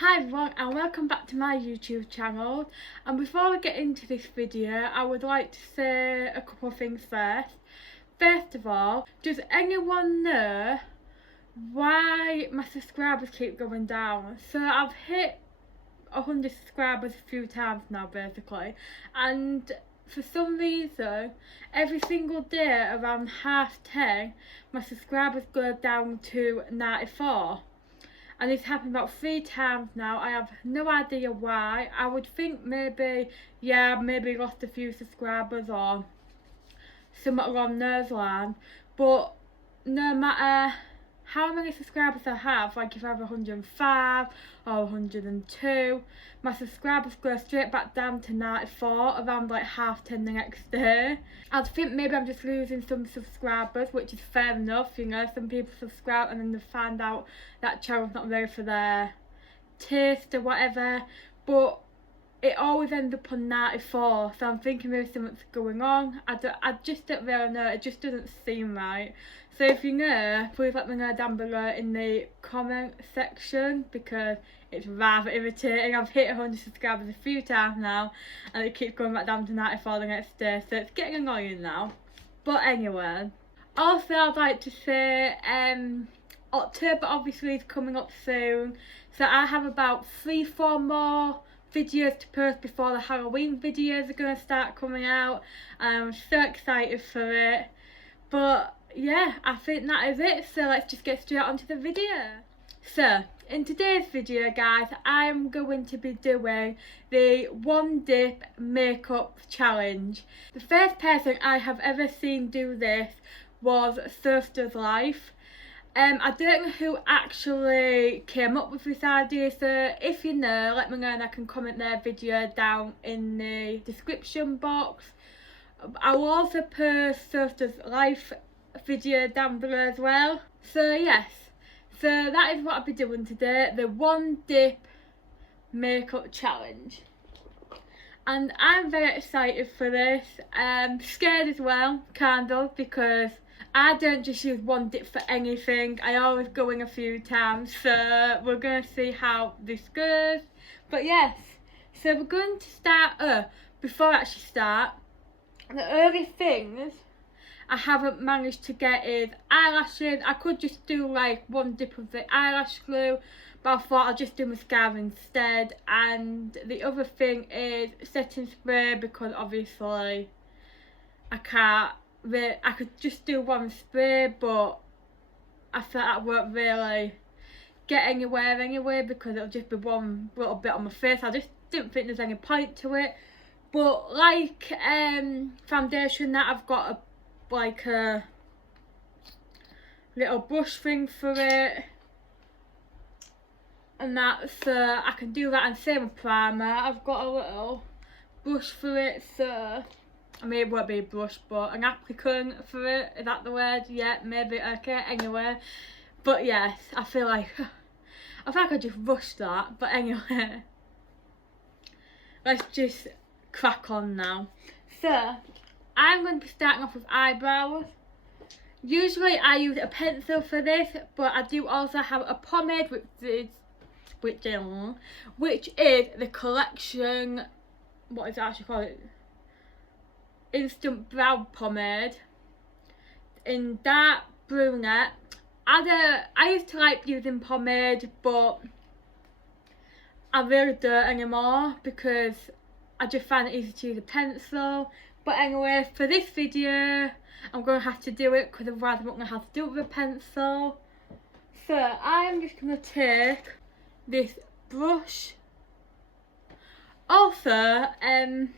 Hi everyone and welcome back to my YouTube channel, and before we get into this video I would like to say a couple of things first. First of all, does anyone know why my subscribers keep going down? So I've hit 100 subscribers a few times now basically, and for some reason every single day around 10:30 my subscribers go down to 94. And it's happened about 3 times now. I have no idea why. I would think maybe lost a few subscribers or something along those lines. But no matter how many subscribers I have, like if I have 105 or 102, my subscribers go straight back down to 94 around like 10:30 the next day. I think maybe I'm just losing some subscribers, which is fair enough, you know. Some people subscribe and then they find out that channel's not very for their taste or whatever, but it always ends up on 94, so I'm thinking maybe something's going on. I just don't really know, it just doesn't seem right. So if you know, please let me know down below in the comment section, because it's rather irritating. I've hit 100 subscribers a few times now and it keeps going back down to 94 the next day, so it's getting annoying now. But anyway, also I'd like to say October obviously is coming up soon, so I have about 3-4 more videos to post before the Halloween videos are going to start coming out. I'm so excited for it. But yeah, I think that is it, so let's just get straight onto the video. So in today's video guys, I'm going to be doing the one dip makeup challenge. The first person I have ever seen do this was Sister's Life. I don't know who actually came up with this idea, so if you know, let me know and I can comment their video down in the description box. I will also post Sister's Life video down below as well. So yes, so that is what I'll be doing today, the one dip makeup challenge. And I'm very excited for this. Scared as well, kind of, because I don't just use one dip for anything. I always go in a few times, so we're going to see how this goes. But yes, so we're going to start, before I actually start, the only things I haven't managed to get is eyelashes. I could just do like one dip of the eyelash glue, but I thought I'll just do mascara instead. And the other thing is setting spray, because obviously I could just do one spray, but I felt that won't really get anywhere anyway, because it'll just be one little bit on my face. I just didn't think there's any point to it. But like foundation, that I've got a little brush thing for it and that, so I can do that. And same with primer, I've got a little brush for it, so I mean it won't be a brush but an applicant for it, is that the word? Yeah, maybe, okay, anyway. But yes, I feel like I just rushed that, but anyway, let's just crack on now. So I'm going to be starting off with eyebrows. Usually I use a pencil for this, but I do also have a pomade which is the Collection, what is it actually called? Instant Brow Pomade in dark brunette. I used to like using pomade, but I really don't anymore because I just find it easy to use a pencil. But anyway, for this video I'm going to have to do it, because otherwise I'm not going to have to do it with a pencil. So I'm just going to take this brush. Also, I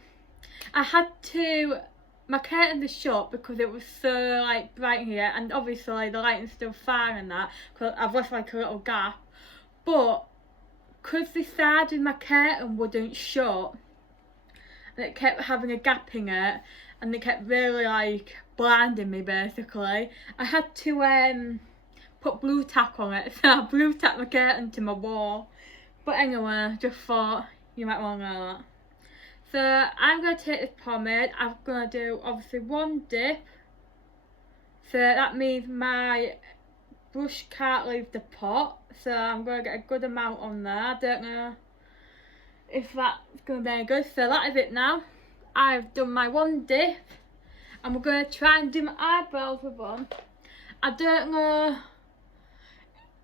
had to, my curtains are shut because it was so like bright here, and obviously the lighting's still fine and that, because I've left like a little gap. But because the side of my curtain wouldn't shut, and it kept having a gap in it, and it kept really like blinding me basically, I had to put blue tack on it, so I blue tacked my curtain to my wall. But anyway, just thought you might want to know that. So I'm going to take this pomade, I'm going to do obviously one dip, so that means my brush can't leave the pot, so I'm going to get a good amount on there. I don't know if that's going to be any good. So that is it now. I've done my one dip, and we're going to try and do my eyebrows with one. I don't know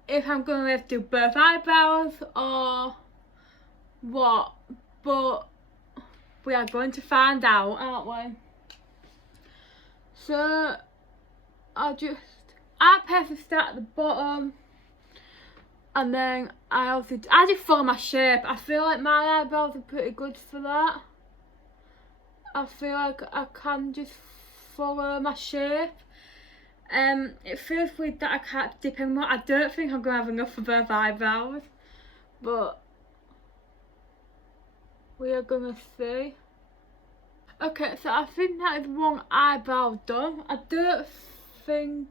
if I'm going to have to do both eyebrows or what, but we are going to find out, aren't we? So I personally start at the bottom, and then I just follow my shape. I feel like my eyebrows are pretty good for that. I feel like I can just follow my shape. It feels weird that I can't dip anymore. I don't think I'm going to have enough for both eyebrows, but we are going to see. Okay, so I think that is one eyebrow done. I don't think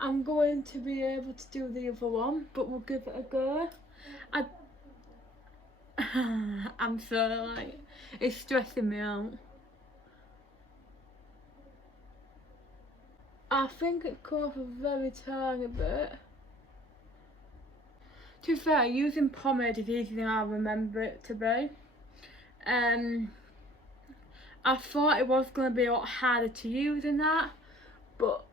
I'm going to be able to do the other one, but we'll give it a go. I'm so like, it's stressing me out. I think it's come off a very tiny bit. To be fair, using pomade is easier than I remember it to be. I thought it was going to be a lot harder to use than that, but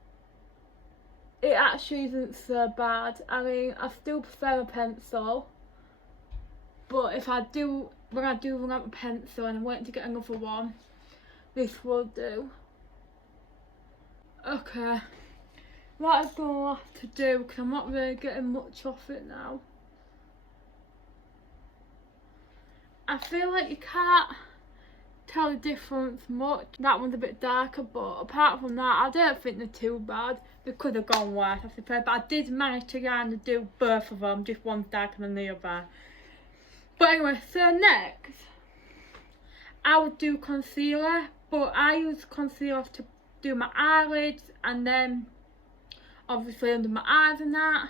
it actually isn't so bad. I mean, I still prefer a pencil, but when I do run out of pencil and I'm waiting to get another one, this will do. Okay, that is going to have to do because I'm not really getting much off it now. I feel like you can't tell the difference much. That one's a bit darker, but apart from that, I don't think they're too bad. They could have gone worse, I suppose, but I did manage to kind of do both of them, just one's darker than the other. But anyway, so next, I would do concealer, but I use concealer to do my eyelids and then obviously under my eyes and that.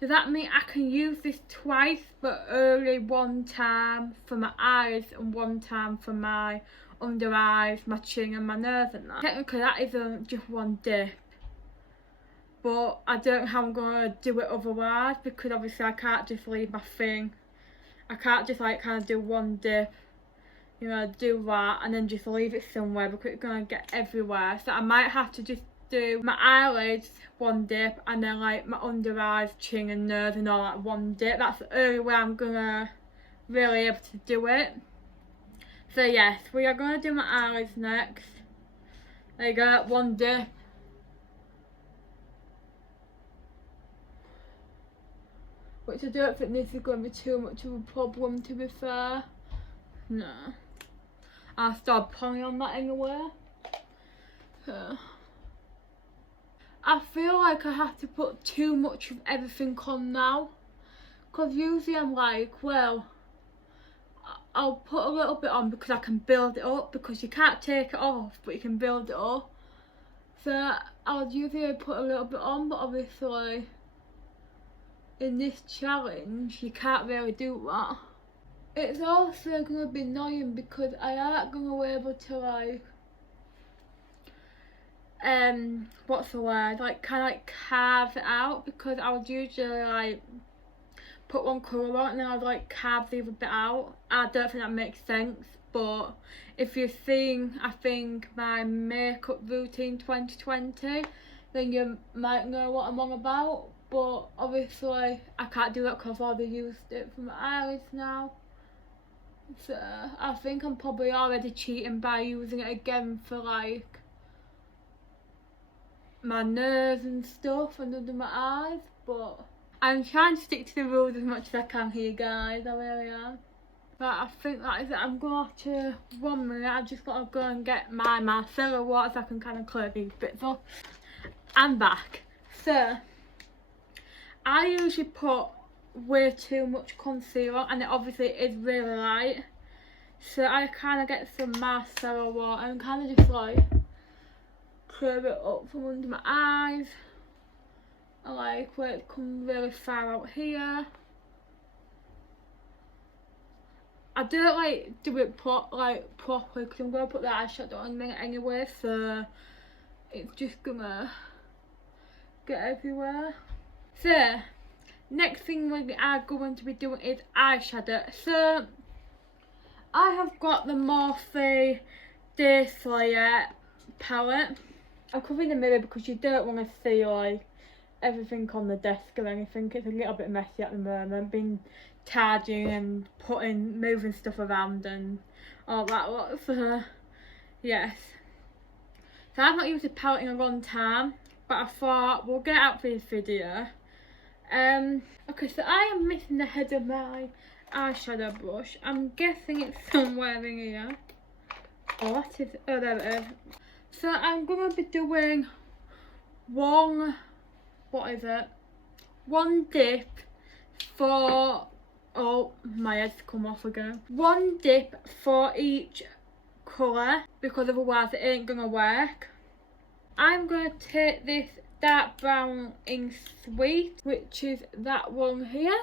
Does that mean I can use this twice, but only one time for my eyes and one time for my under eyes, my chin and my nose and that? Technically that isn't just one dip, but I don't know how I'm going to do it otherwise, because obviously I can't just leave my thing. I can't just like kind of do one dip, you know, do that and then just leave it somewhere because it's going to get everywhere. So I might have to just do my eyelids one dip and then like my under eyes, chin and nose and all that one dip. That's the only way I'm gonna really able to do it. So yes, we are gonna do my eyelids next. There you go, one dip. Which I don't think this is going to be too much of a problem, to be fair. No. I'll start pulling on that anyway. So I feel like I have to put too much of everything on now, because usually I'm like, well, I'll put a little bit on because I can build it up, because you can't take it off but you can build it up. So I'll usually put a little bit on, but obviously in this challenge you can't really do that. It's also going to be annoying because I aren't going to be able to like what's the word, like kind of like carve it out, because I would usually like put one colour on and then I'd like carve the other bit out. I don't think that makes sense, but if you've seen, I think, my makeup routine 2020, then you might know what I'm on about. But obviously I can't do that because I've already used it for my eyelids now. So I think I'm probably already cheating by using it again for like my nose and stuff and under my eyes, but I'm trying to stick to the rules as much as I can here, guys. I really am. But I think that is it. I'm going to have to, 1 minute, I've just got to go and get my micellar water so I can kind of clear these bits off. I'm back. So I usually put way too much concealer, and it obviously is really light, so I kind of get some micellar water and kind of just like clear it up from under my eyes. I like where it comes really far out here. I don't like do it properly because I'm going to put the eyeshadow on in a minute anyway, so it's just gonna get everywhere. So next thing we are going to be doing is eyeshadow. So I have got the Morphe Day Slayer palette. I'm covering the mirror because you don't want to see like everything on the desk or anything. It's a little bit messy at the moment, been tidying and moving stuff around and all that lot. So yes, so I've not used a palette in a long time, but I thought we'll get out for this video. Okay, so I am missing the head of my eyeshadow brush. I'm guessing it's somewhere in here. Oh, that is, oh there it is. So I'm gonna be doing one dip for, oh my head's come off again. One dip for each colour because otherwise it ain't gonna work. I'm gonna take this dark brown in Sweet, which is that one here.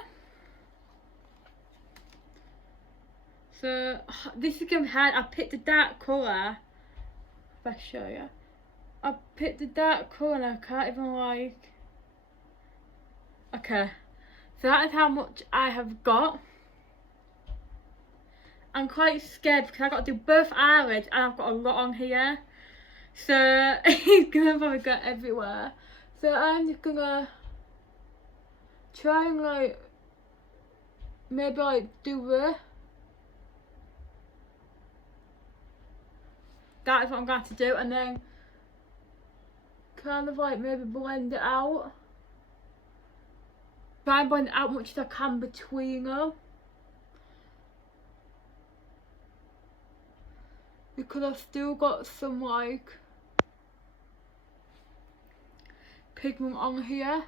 So this is gonna be hard. I picked the dark colour. If I show you, I picked the dark colour and I can't even like. Okay, so that is how much I have got. I'm quite scared because I've got to do both eyelids and I've got a lot on here. So it's gonna probably go everywhere. So I'm just gonna try and like, maybe like do this. That is what I'm going to do, and then kind of like maybe blend it out. Try and blend it out much as I can between them. Because I've still got some like pigment on here.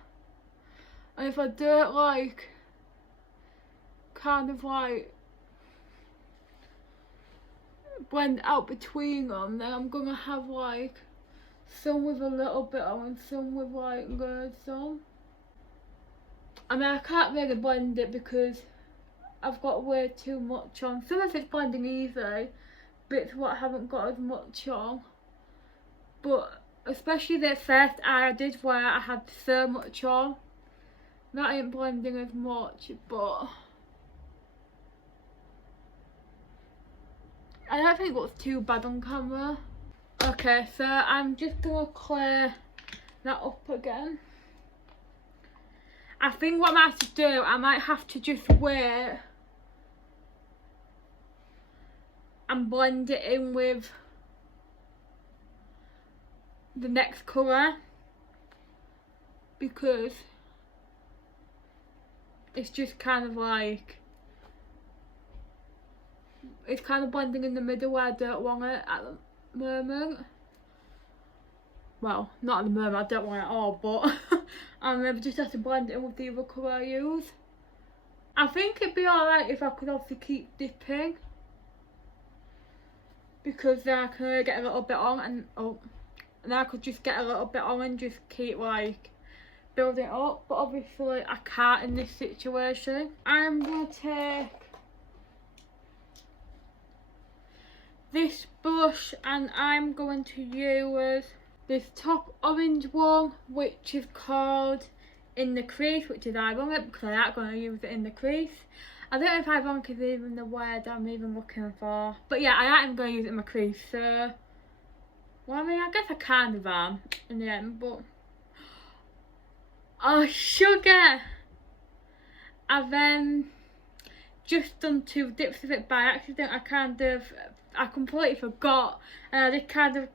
And if I do it like kind of like blend out between them, then I'm gonna have like some with a little bit on and some with like loads on. I mean, I can't really blend it because I've got way too much on. Some of it's blending easy, bits what I haven't got as much on. But especially the first eye I did where I had so much on, that ain't blending as much, but I don't think it looks too bad on camera. Okay, so I'm just gonna clear that up again. I think what I might have to do, I might have to just wait and blend it in with the next colour, because it's just kind of like, it's kind of blending in the middle where I don't want it at the moment. Well, not at the moment, I don't want it at all, but I maybe just have to blend it in with the other colour I use. I think it'd be alright if I could obviously keep dipping, because then I can only get a little bit on, and and I could just get a little bit on and just keep like building it up, but obviously I can't in this situation. I'm going to take this brush and I'm going to use this top orange one, which is called In the Crease, which is ironic because I am going to use it in the crease. I don't know if ironic is even the word I'm even looking for, but yeah, I am going to use it in my crease. So, well, I mean, I guess I kind of am in the end, but oh, sugar! I've just done 2 dips of it by accident. I completely forgot, and I just kind of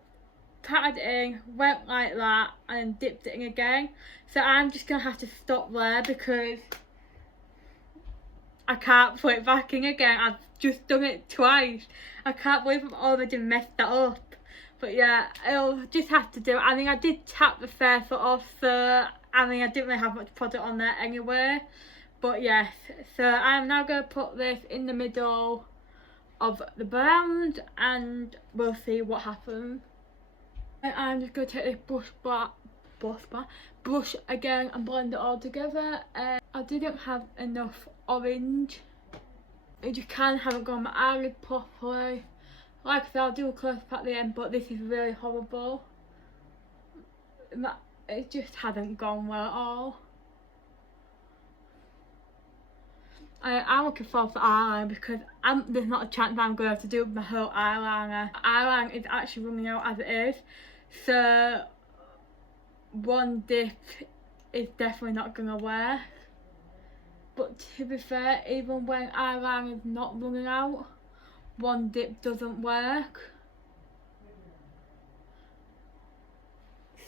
patted it in, went like that, and then dipped it in again. So I'm just gonna have to stop there because I can't put it back in again. I've just done it twice. I can't believe I've already messed that up. But yeah, I'll just have to do it. I mean, I did tap the fair foot off, so I mean, I didn't really have much product on there anyway. But yes, so I'm now going to put this in the middle of the browns and we'll see what happens. And I'm just going to take this brush again and blend it all together. I didn't have enough orange. I just kind of haven't got my eyelid properly. Like I said, I'll do a close up at the end, but this is really horrible. it just hasn't gone well at all. I'm looking forward for eyeliner because there's not a chance I'm going to have to do my whole eyeliner. Eyeliner is actually running out as it is, so one dip is definitely not going to work. But to be fair, even when eyeliner is not running out, one dip doesn't work.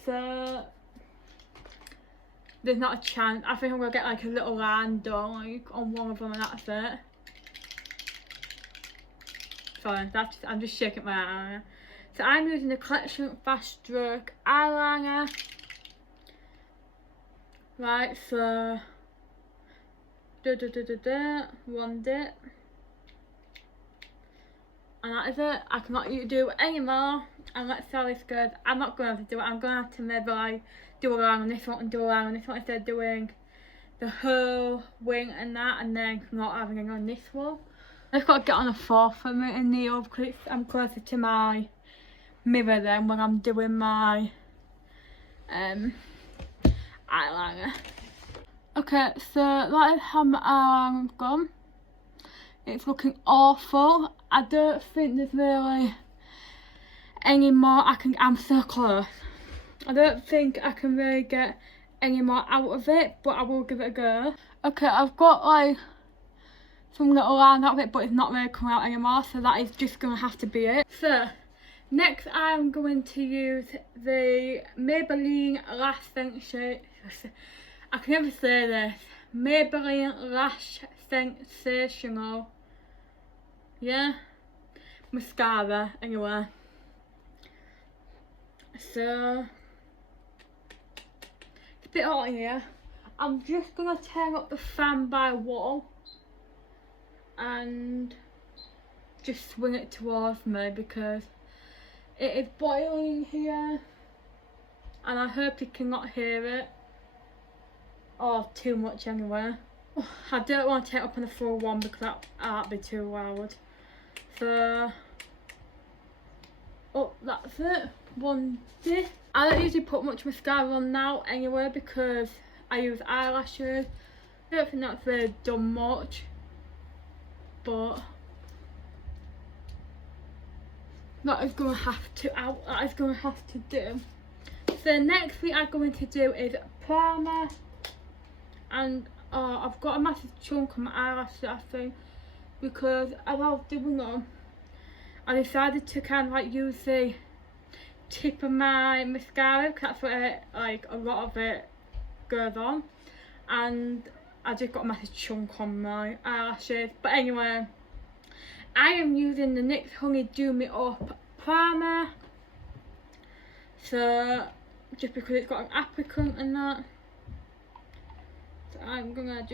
So there's not a chance. I think I'm going to get like a little line done like on one of them and that's it. Sorry, I'm just shaking my eyeliner. So I'm using the Collection Fast Stroke eyeliner. Right, so one dip. And that is it. I cannot do any more. And let's see how this goes. I'm not going to have to do it. I'm going to have to maybe like do a line on this one and do a line on this one instead of doing the whole wing and that, and then not having it on this one. I've got to get on a 4mm in the other because I'm closer to my mirror then when I'm doing my eyeliner. Okay, so that is how my eyeliner's gone. It's looking awful. I don't think there's really any more I'm so close. I don't think I can really get any more out of it, but I will give it a go. Okay, I've got like some little line out of it, but it's not really coming out anymore, so that is just going to have to be it. So, next I'm going to use the Maybelline Lash Sensation. I can never say this. Maybelline Lash Sensational. Yeah? Mascara, anyway. So, it's a bit hot in here. I'm just going to turn up the fan by wall and just swing it towards me because it is boiling here and I hope you cannot hear it, or too much anyway. I don't want to take it up on the full one because that'd be too loud. So, that's it. One dip. I don't usually put much mascara on now anyway because I use eyelashes. I don't think that's really done much, but that is going to have to do. So next thing I'm going to do is primer, and I've got a massive chunk on my eyelashes I think, because as I was doing them I decided to kind of like use the tip of my mascara because that's where like a lot of it goes on, and I just got a massive chunk on my eyelashes. But anyway, I am using the NYX Honey Do Me Up primer, so just because it's got an applicant and that, so I'm gonna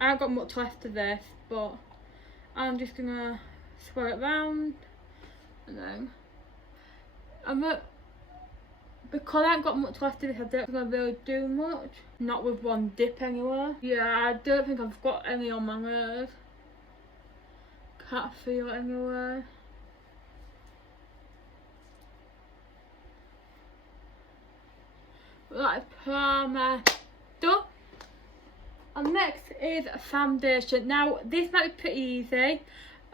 I haven't got much left of this, but I'm just gonna swirl it round, and then because I haven't got much left of this, I don't think I'll really do much. Not with one dip anyway. Yeah, I don't think I've got any on my nose. Can't feel it anywhere. That is primer done. And next is foundation. Now this might be pretty easy.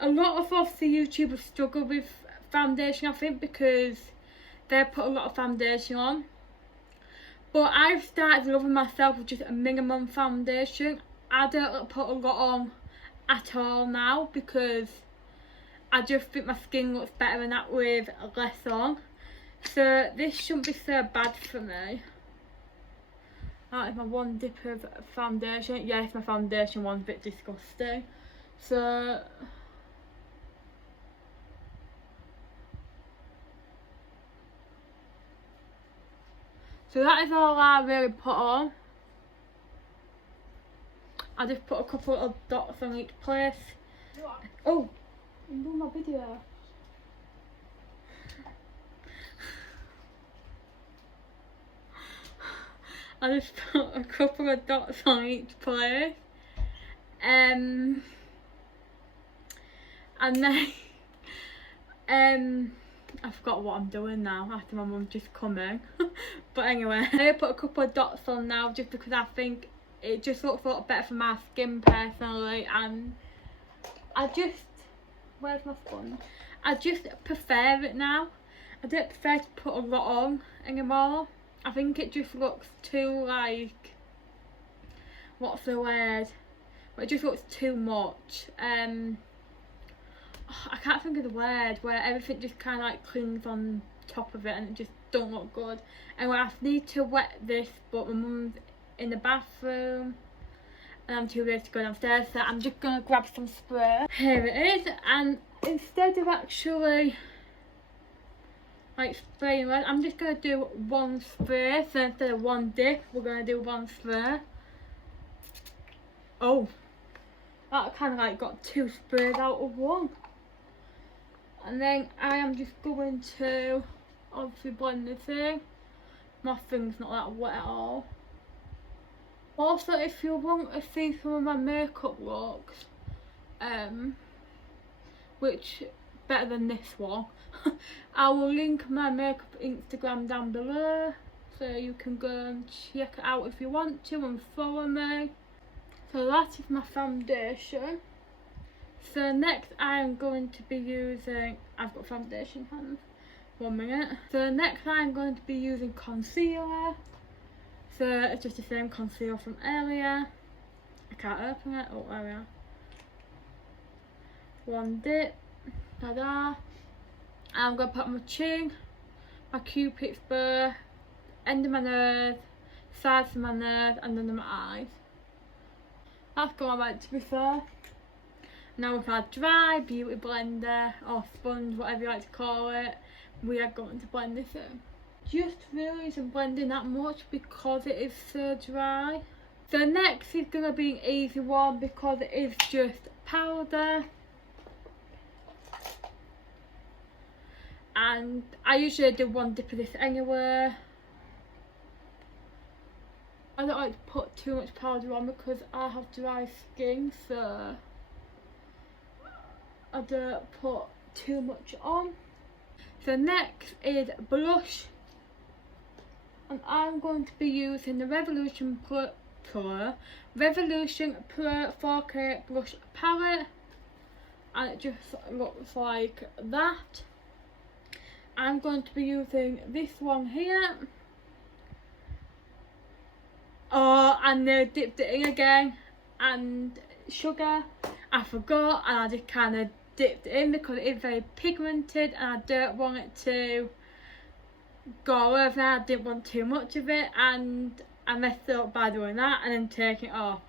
A lot of obviously YouTubers struggle with foundation I think because they put a lot of foundation on. But I've started loving myself with just a minimum foundation. I don't put a lot on at all now because I just think my skin looks better than that with less on. So this shouldn't be so bad for me. That is my one dip of foundation. Yes, my foundation one's a bit disgusting. So that is all I really put on. I just put a couple of dots on each place. Oh, you doing my video. I just put a couple of dots on each place. And then I forgot what I'm doing now after my mum just come in. But anyway, I'm going to put a couple of dots on now just because I think it just looks a lot better for my skin personally, and I just, where's my sponge? I just prefer it now. I don't prefer to put a lot on anymore. I think it just looks too like, what's the word? But it just looks too much. I can't think of the word, where everything just kind of like clings on top of it and it just don't look good. Anyway, I need to wet this, but my mum's in the bathroom and I'm too late to go downstairs, so I'm just going to grab some spray. Here it is, and instead of actually like spraying red, I'm just going to do one spray. So instead of one dip, we're going to do one spray. Oh, that kind of like got two sprays out of one. And then I am just going to obviously blend this in. My thing's not that wet at all. Also, if you want to see some of my makeup looks, which better than this one, I will link my makeup Instagram down below, so you can go and check it out if you want to and follow me. So that is my foundation. So next I am going to be using, I've got foundation hands, 1 minute. So next I'm going to be using concealer. So it's just the same concealer from earlier. I can't open it, oh there we are. One dip, ta-da. I'm going to put on my chin, my cupid's bow, end of my nose, sides of my nose and under my eyes. That's going right, to be fair. Now with our dry beauty blender or sponge, whatever you like to call it, we are going to blend this in. Just really isn't blending that much because it is so dry. So next is going to be an easy one because it is just powder. And I usually do one dip of this anyway. I don't like to put too much powder on because I have dry skin, so I don't put too much on. So next is blush, and I'm going to be using the Revolution Pro 4K blush palette, and it just looks like that. I'm going to be using this one here. Oh, and I dipped it in again, and sugar, I forgot, and I just kind of dipped it in because it is very pigmented and I don't want it to go all over. I didn't want too much of it, and I messed it up by doing that and then taking it off.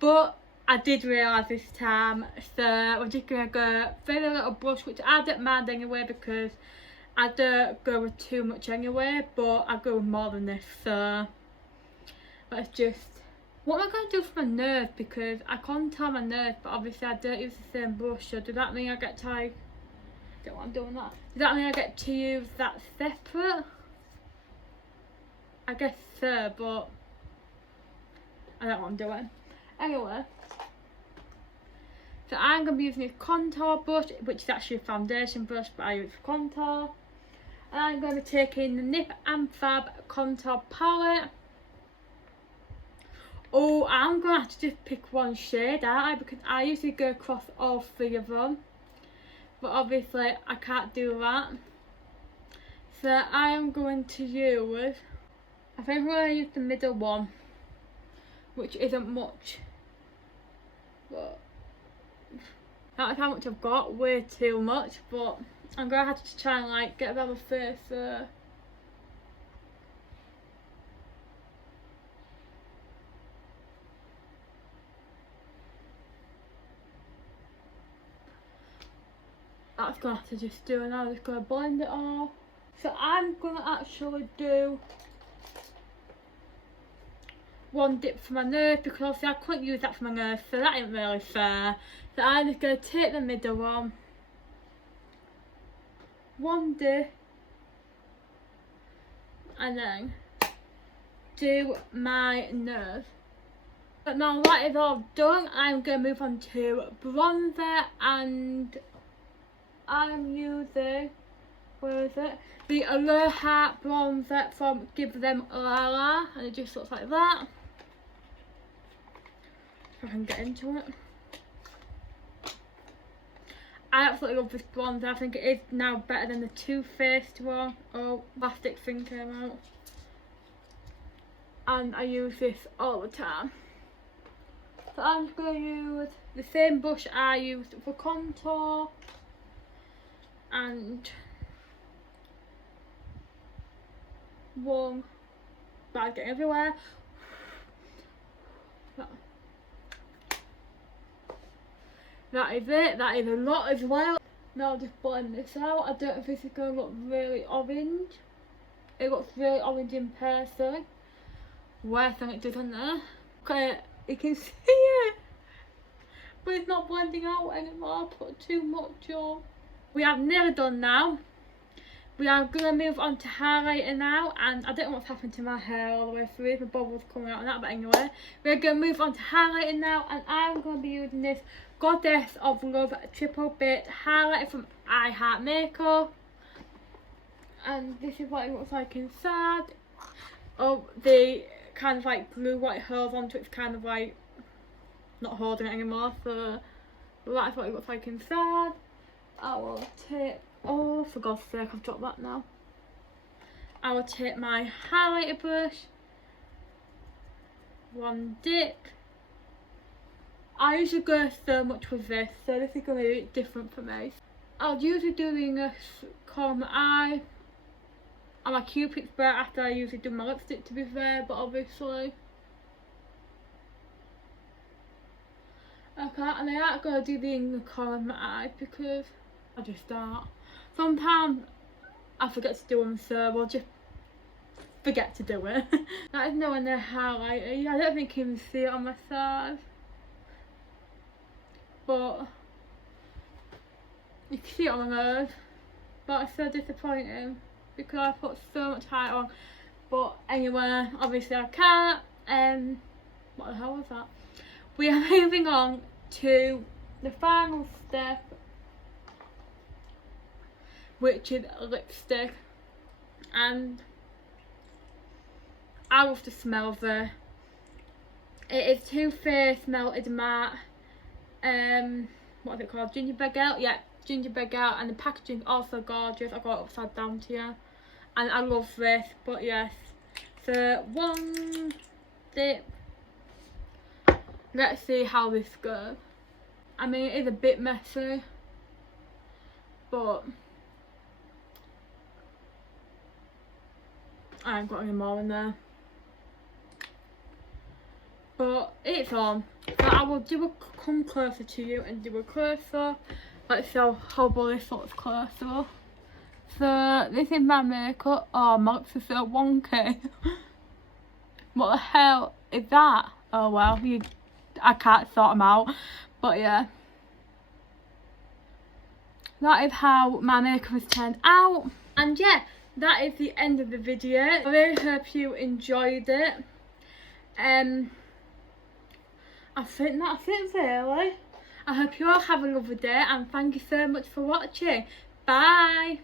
But I did realise this time, so we're just going to go very little blush, which I don't mind anyway because I don't go with too much anyway, but I go with more than this, so let's just, what am I going to do for my nose, because I contour my nose but obviously I don't use the same brush, so does that mean I get to, I don't want doing that, does that mean I get to use that separate? I guess so, but I don't know what I'm doing. Anyway, so I'm going to be using this contour brush, which is actually a foundation brush but I use for contour, and I'm going to be taking the Nip and Fab contour palette. Oh, I'm going to have to just pick one shade, aren't I? Because I usually go across all three of them. But obviously, I can't do that. So I am going to use, I think I'm going to use the middle one, which isn't much. But that's how much I've got, way too much. But I'm going to have to try and like get around my face. That's going to have to just do, and I'm just going to blend it all. So I'm going to actually do one dip for my nose because obviously I couldn't use that for my nose, so that ain't really fair. So I'm just going to take the middle one dip, and then do my nose. But now that is all done, I'm going to move on to bronzer, and I'm using, where is it? The Aloha bronzer from Give Them Lala, and it just looks like that. If I can get into it. I absolutely love this bronzer. I think it is now better than the Too Faced one. Oh, plastic thing came out. And I use this all the time. So I'm just going to use the same brush I used for contour. And one that's getting everywhere. That is it. That is a lot as well. Now I'll just blend this out. I don't know if this is going to look really orange. It looks really orange in person. Worse than it doesn't there. Okay, you can see it. But it's not blending out anymore. I put too much on. We have nearly done now. We are going to move on to highlighter now, and I don't know what's happened to my hair all the way through. My bubbles coming out and that, but anyway. We're going to move on to highlighter now, and I'm going to be using this Goddess of Love Triple Bit highlighter from I Heart Makeup. And this is what it looks like inside. Oh, the kind of like glue what it holds onto it's kind of like not holding it anymore, so that's what it looks like inside. I will take, oh for God's sake, I've dropped that now. I will take my highlighter brush, one dip. I usually go so much with this, so this is going to be different for me. I'll usually do the corner of my eye and my Cupid's bow after I usually do my lipstick, to be fair, but obviously I can't, and I ain't going to do the inner corner of my eye because I just start. Sometimes I forget to do them, so we'll just forget to do it. That is no inner highlighter. I don't think you can see it on my side, but you can see it on my nose. But it's so disappointing because I put so much highlight on. But anyway, obviously I can't. What the hell was that? We are moving on to the final step, which is lipstick, and I love the smell of it. It is Too Faced Melted Matte, what is it called, Gingerbread Girl? Yeah, Gingerbread Girl, and the packaging also gorgeous. I got it upside down to you, and I love this. But yes, so one dip. Let's see how this goes. I mean, it is a bit messy, but I ain't got any more in there. But it's on. So I will come closer to you and do a closer. Let's see how well this looks closer. So this is my makeup. Oh, my lips are so wonky. What the hell is that? Oh well, I can't sort them out, but yeah, that is how my makeup has turned out. And yeah, that is the end of the video. I really hope you enjoyed it. I think that's it really. I hope you all have a lovely day, and thank you so much for watching. Bye.